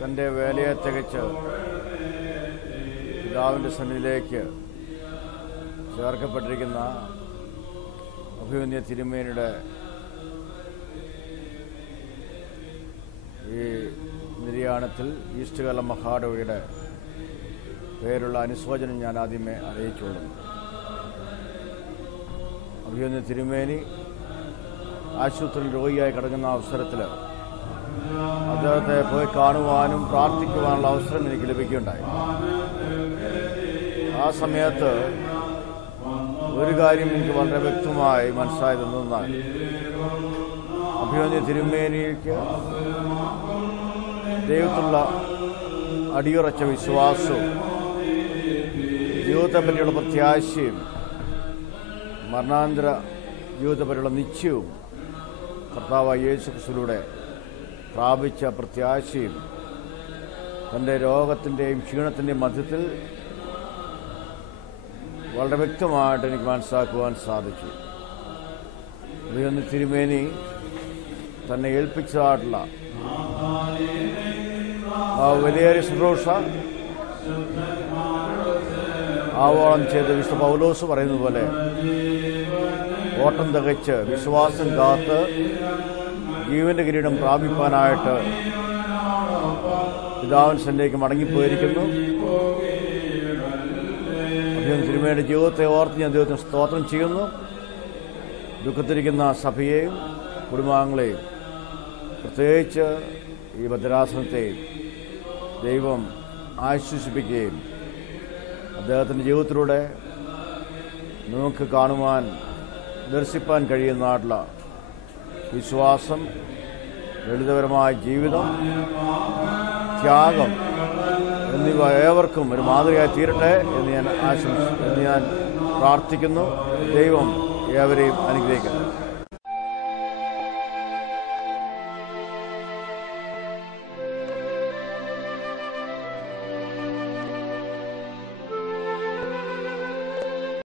തൻ്റെ വേലയെ തികച്ച് പിതാവിൻ്റെ സന്നിധിയിലേക്ക് ചേർക്കപ്പെട്ടിരിക്കുന്ന അഭിമന്യ തിരുമേനിയുടെ ഈ നിര്യാണത്തിൽ ഈസ്റ്റ് കേരള മഹാഡോയുടെ പേരുള്ള അനുശോചനം ഞാൻ ആദ്യമേ അറിയിച്ചുകൊള്ളുന്നു. അഭിമന്യ തിരുമേനി ആശുപത്രിയിൽ രോഗിയായി കിടക്കുന്ന അവസരത്തിൽ അദ്ദേഹത്തെ പോയി കാണുവാനും പ്രാർത്ഥിക്കുവാനുള്ള അവസരം എനിക്ക് ലഭിക്കുകയുണ്ടായി. ആ സമയത്ത് ഒരു കാര്യം എനിക്ക് വളരെ വ്യക്തമായി മനസ്സിലായതെന്നാൽ അഭിമന്യ തിരുമേനിക്ക് ദൈവത്തിലുള്ള അടിയുറച്ച വിശ്വാസവും ജീവിതത്തെ പറ്റിയുള്ള പ്രത്യാശയും മരണാന്തര ജീവിതത്തെ പറ്റിയുള്ള നിശ്ചയവും കർത്താവായ യേശു ക്രിസ്തുവിലൂടെ പ്രാപിച്ച പ്രത്യാശയും തൻ്റെ രോഗത്തിൻ്റെയും ക്ഷീണത്തിൻ്റെയും മധ്യത്തിൽ വളരെ വ്യക്തമായിട്ട് എനിക്ക് മനസ്സിലാക്കുവാൻ സാധിച്ചു. അഭിമന്യ തിരുമേനി തന്നെ ഏൽപ്പിച്ചതായിട്ടുള്ള ആ വലിയൊരു ശുശ്രൂഷ ആവോളം ചെയ്ത് വിശുദ്ധ പൗലോസ് പറയുന്നത് പോലെ ഓട്ടം തികച്ച് വിശ്വാസം കാത്ത് ജീവന്റെ കിരീടം പ്രാപിപ്പാനായിട്ട് പിതാവിന്റെ സന്നിധിയിലേക്ക് മടങ്ങിപ്പോയിരിക്കുന്നു. അഭിമന്യ തിരുമേനിയുടെ ജീവിതത്തെ ഓർത്ത് ഞാൻ ദൈവത്തിന് സ്തോത്രം ചെയ്യുന്നു. ദുഃഖത്തിരിക്കുന്ന സഭയെയും കുടുംബാംഗങ്ങളെയും പ്രത്യേകിച്ച് ഈ ഭദ്രാസനത്തെയും ദൈവം ആശ്വസിപ്പിക്കുകയും അദ്ദേഹത്തിൻ്റെ ജീവിതത്തിലൂടെ നമുക്ക് കാണുവാൻ ദർശിപ്പാൻ കഴിയുന്നതായിട്ടുള്ള വിശ്വാസം, ലളിതപരമായ ജീവിതം, ത്യാഗം എന്നിവ ഏവർക്കും ഒരു മാതൃകയായി തീരട്ടെ എന്ന് ഞാൻ പ്രാർത്ഥിക്കുന്നു. ദൈവം ഏവരെയും അനുഗ്രഹിക്കട്ടെ.